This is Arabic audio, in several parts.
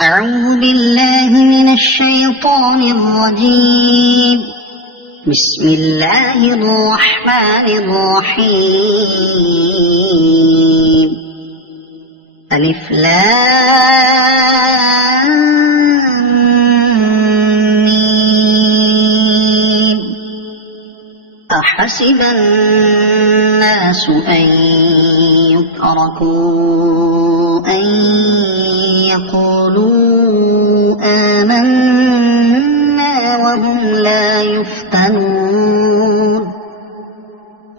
أعوذ بالله من الشيطان الرجيم. بسم الله الرحمن الرحيم. ألف لام ميم. أحسب الناس أن يتركوا أن يقولوا آمنا وهم لا يفتنون.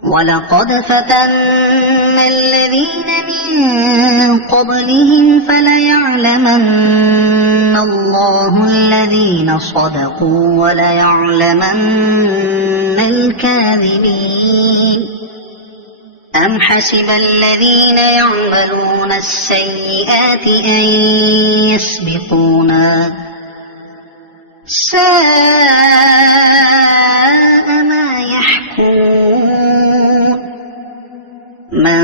ولقد فتنا الذين من قبلهم فليعلمن الله الذين صدقوا وليعلمن الكاذبين. أم حسب الذين يعملون السيئات أن يسبقونا ساء ما يحكمون. من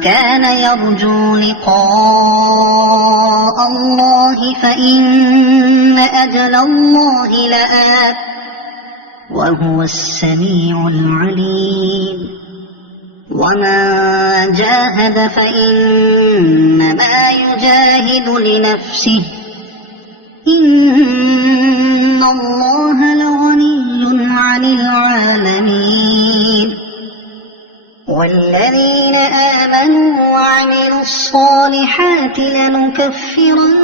كان يرجو لقاء الله فإن أجل الله لآت وهو السميع العليم. ومن جاهد فإنما يجاهد لنفسه إن الله لغني عن العالمين. والذين آمنوا وعملوا الصالحات لنكفرن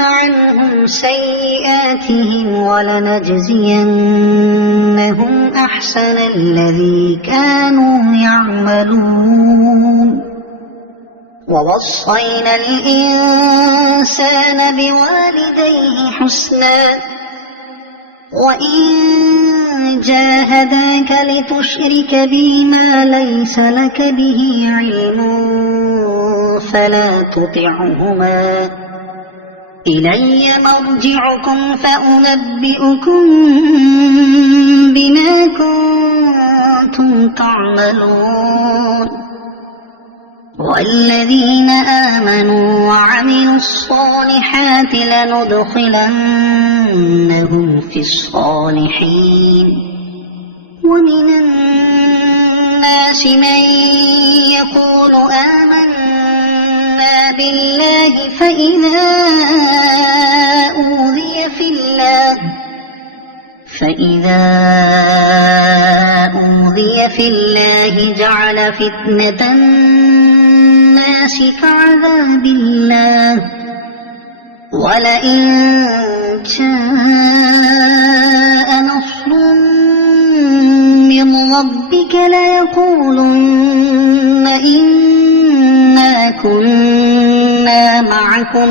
عنهم سيئاتهم ولنجزينهم أحسن الذي كانوا يعملون. ووصينا الإنسان بوالديه حسنا وإن جاهداك لتشرك بي ما ليس لك به علم فلا تطعهما إلي مرجعكم فأنبئكم بما كنتم تعملون. والذين آمنوا وعملوا الصالحات لندخلنهم في الصالحين. ومن الناس من يقول آمنا بالله فإذا أوذي في الله جعل فتنة الناس كعذاب الله. ولئن جاء نصر من ربك ليقولن إنا كنا معكم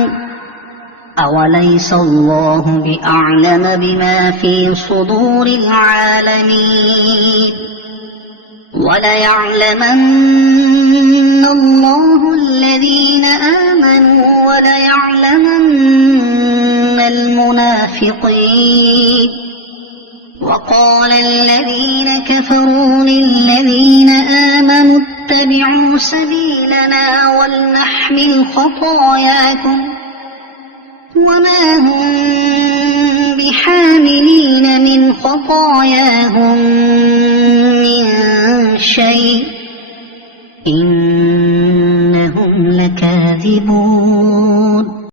أوليس الله بأعلم بما في صدور العالمين. وليعلمن الله الذين آمنوا وليعلمن المنافقين. وقال الذين كفروا للذين آمنوا اتبعوا سبيلنا ولنحمل خطاياكم وما هم بحاملين من خطاياهم من شيء إنهم لكاذبون.